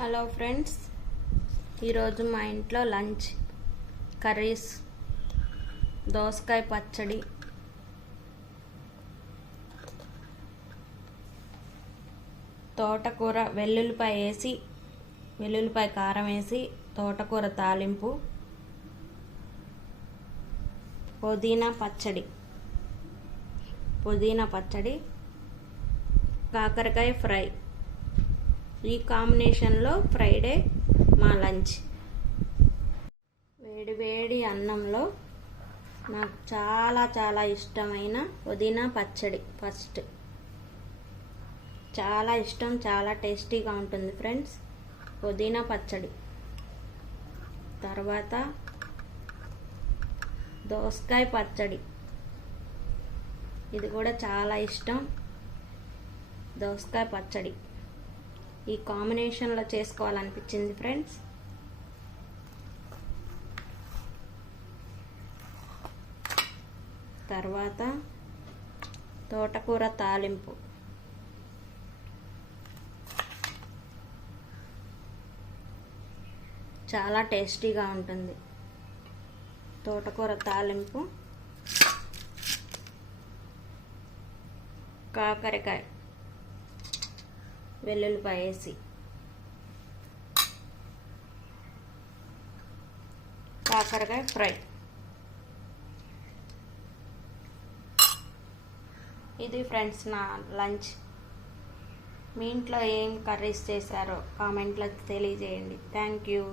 Hello friends, ఈరోజు మా ఇంట్లో లంచ్ కర్రీస్ దోసకాయ పచ్చడి, తోటకూర వెల్లుల్లిపాయ కారం వేసి తోటకూర తాలింపు, పుదీనా పచ్చడి, కాకరకాయ ఫ్రై. ఈ కాంబినేషన్లో ఫ్రైడే మా లంచ్. వేడి అన్నంలో నాకు చాలా చాలా ఇష్టమైన పుదీనా పచ్చడి ఫస్ట్. చాలా ఇష్టం, చాలా టేస్టీగా ఉంటుంది ఫ్రెండ్స్ పుదీనా పచ్చడి. తర్వాత దోసకాయ పచ్చడి, ఇది కూడా చాలా ఇష్టం. దోసకాయ పచ్చడి ఈ కాంబినేషన్లో చేసుకోవాలనిపించింది ఫ్రెండ్స్. తర్వాత తోటకూర తాలింపు, చాలా టేస్టీగా ఉంటుంది. తోటకూర తాలింపు, కాకరకాయ వెల్లుల్లిపాయ వేసి, కాకరకాయ ఫ్రై. ఇది ఫ్రెండ్స్ నా లంచ్. మీ ఇంట్లో ఏం కర్రీస్ చేశారో కామెంట్లో తెలియజేయండి. Thank you.